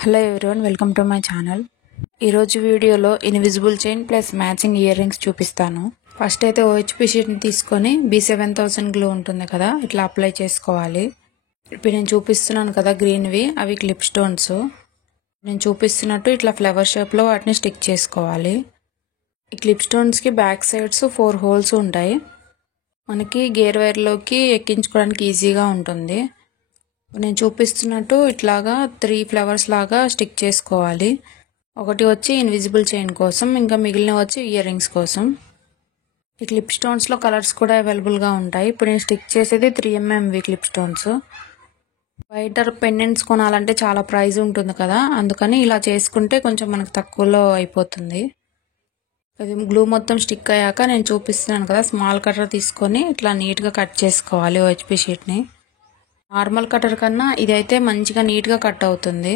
Hello everyone, welcome to my channel. ఈరోజు వీడియోలో invisible chain plus matching ear rings చూపిస్తాను. First అయితే OHP షీట్ని తీసుకొని B7000 గ్లూ ఉంటుంది కదా, ఇట్లా అప్లై చేసుకోవాలి. ఇప్పుడు నేను చూపిస్తున్నాను కదా గ్రీన్వి, అవి క్లిప్ స్టోన్స్. నేను చూపిస్తున్నట్టు ఇట్లా ఫ్లవర్ షేప్లో వాటిని స్టిక్ చేసుకోవాలి. ఈ క్లిప్ స్టోన్స్కి బ్యాక్ సైడ్స్ 4 హోల్స్ ఉంటాయి. మనకి గేర్ వైర్లోకి ఎక్కించుకోవడానికి ఈజీగా ఉంటుంది. నేను చూపిస్తున్నట్టు ఇట్లాగా 3 ఫ్లవర్స్ లాగా స్టిక్ చేసుకోవాలి. ఒకటి వచ్చి ఇన్విజిబుల్ చైన్ కోసం, ఇంకా మిగిలిన వచ్చి ఇయర్ రింగ్స్ కోసం. ఈ క్లిప్ స్టోన్స్లో కలర్స్ కూడా అవైలబుల్గా ఉంటాయి. ఇప్పుడు నేను స్టిక్ చేసేది 3mm క్లిప్ స్టోన్స్. బయట పెండెంట్స్ కొనాలంటే చాలా ప్రైస్ ఉంటుంది కదా, అందుకని ఇలా చేసుకుంటే కొంచెం మనకు తక్కువలో అయిపోతుంది. అది గ్లూ మొత్తం స్టిక్ అయ్యాక నేను చూపిస్తున్నాను కదా, స్మాల్ కటర్ తీసుకొని ఇట్లా నీట్గా కట్ చేసుకోవాలి ఓహెచ్పి షీట్ని. నార్మల్ కటర్ కన్నా ఇదైతే మంచిగా నీట్గా కట్ అవుతుంది.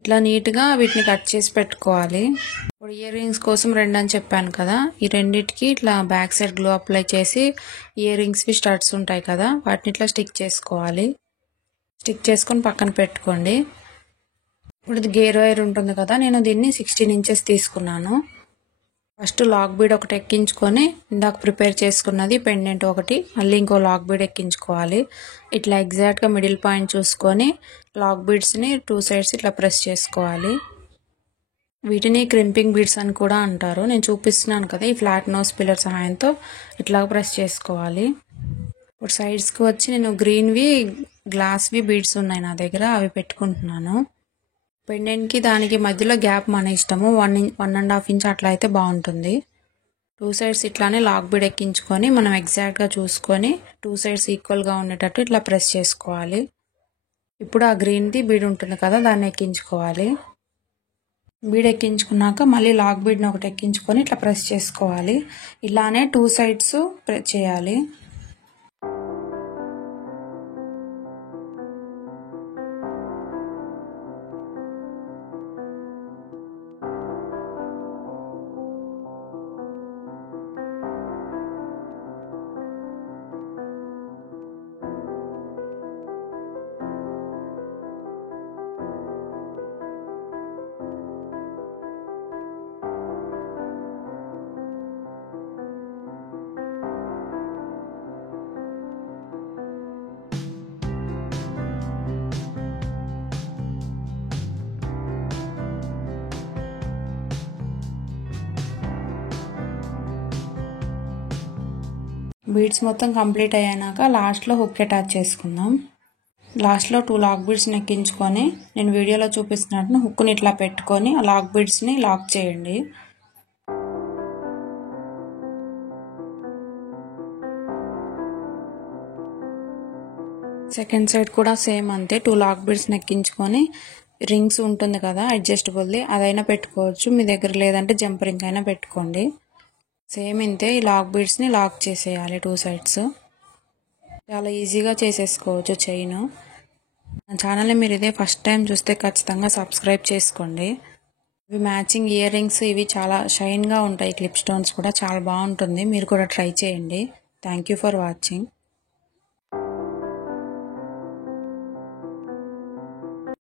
ఇట్లా నీట్గా వీటిని కట్ చేసి పెట్టుకోవాలి. ఇప్పుడు ఇయర్ రింగ్స్ కోసం 2 అని చెప్పాను కదా, ఈ రెండింటికి ఇట్లా బ్యాక్ సైడ్ గ్లూ అప్లై చేసి ఇయర్ రింగ్స్వి స్టడ్స్ ఉంటాయి కదా, వాటిని ఇట్లా స్టిక్ చేసుకోవాలి. స్టిక్ చేసుకొని పక్కన పెట్టుకోండి. ఇప్పుడు ఇది గేర్ వైర్ ఉంటుంది కదా, నేను దీన్ని 16 ఇంచెస్ తీసుకున్నాను. ఫస్ట్ లాక్ బీడ్ ఒకటి ఎక్కించుకొని ఇందాక ప్రిపేర్ చేసుకున్నది పెండెంట్ ఒకటి, మళ్ళీ ఇంకో లాక్ బీడ్ ఎక్కించుకోవాలి. ఇట్లా ఎగ్జాక్ట్గా మిడిల్ పాయింట్ చూసుకొని లాక్ బీడ్స్ని 2 సైడ్స్ ఇట్లా ప్రెస్ చేసుకోవాలి. వీటిని క్రింపింగ్ బీడ్స్ అని కూడా అంటారు. నేను చూపిస్తున్నాను కదా, ఈ ఫ్లాట్ నోస్ పిల్లర్ సహాయంతో ఇట్లా ప్రెస్ చేసుకోవాలి. ఇప్పుడు సైడ్స్కి వచ్చి నేను గ్రీన్వి గ్లాస్వి బీడ్స్ ఉన్నాయి నా దగ్గర, అవి పెట్టుకుంటున్నాను. పెండెంట్కి దానికి మధ్యలో గ్యాప్ మన ఇష్టము, 1.5 ఇంచ్ అట్లా అయితే బాగుంటుంది. 2 సైడ్స్ ఇట్లానే లాక్ బీడ్ ఎక్కించుకొని మనం ఎగ్జాక్ట్గా చూసుకొని 2 సైడ్స్ ఈక్వల్గా ఉండేటట్టు ఇట్లా ప్రెస్ చేసుకోవాలి. ఇప్పుడు ఆ గ్రీన్ది బీడ్ ఉంటుంది కదా, దాన్ని ఎక్కించుకోవాలి. బీడ్ ఎక్కించుకున్నాక మళ్ళీ లాక్ బీడ్ని ఒకటి ఎక్కించుకొని ఇట్లా ప్రెస్ చేసుకోవాలి. ఇలానే 2 సైడ్స్ ప్రెస్ చేయాలి. బీడ్స్ మొత్తం కంప్లీట్ అయ్యాక లాస్ట్లో హుక్ అటాచ్ చేసుకుందాం. లాస్ట్లో 2 లాక్ బీడ్స్ని ఎక్కించుకొని నేను వీడియోలో చూపిస్తున్నట్టు హుక్ని ఇట్లా పెట్టుకొని ఆ లాక్ బీడ్స్ని లాక్ చేయండి. సెకండ్ సైడ్ కూడా సేమ్ అంతే, 2 లాక్ బీడ్స్ని ఎక్కించుకొని రింగ్స్ ఉంటుంది కదా అడ్జస్టబుల్ది, అదైనా పెట్టుకోవచ్చు. మీ దగ్గర లేదంటే జంప్ రింగ్ అయినా పెట్టుకోండి. సేమ్ ఇంతే, ఈ లాక్ బీడ్స్ని లాక్ చేసేయాలి 2 సైడ్స్. చాలా ఈజీగా చేసేసుకోవచ్చు చైన్. నా ఛానల్ని మీరు ఇదే ఫస్ట్ టైం చూస్తే ఖచ్చితంగా సబ్స్క్రైబ్ చేసుకోండి. ఇవి మ్యాచింగ్ ఇయర్ రింగ్స్, ఇవి చాలా షైన్గా ఉంటాయి. క్లిప్ స్టోన్స్ కూడా చాలా బాగుంటుంది, మీరు కూడా ట్రై చేయండి. Thank you for watching.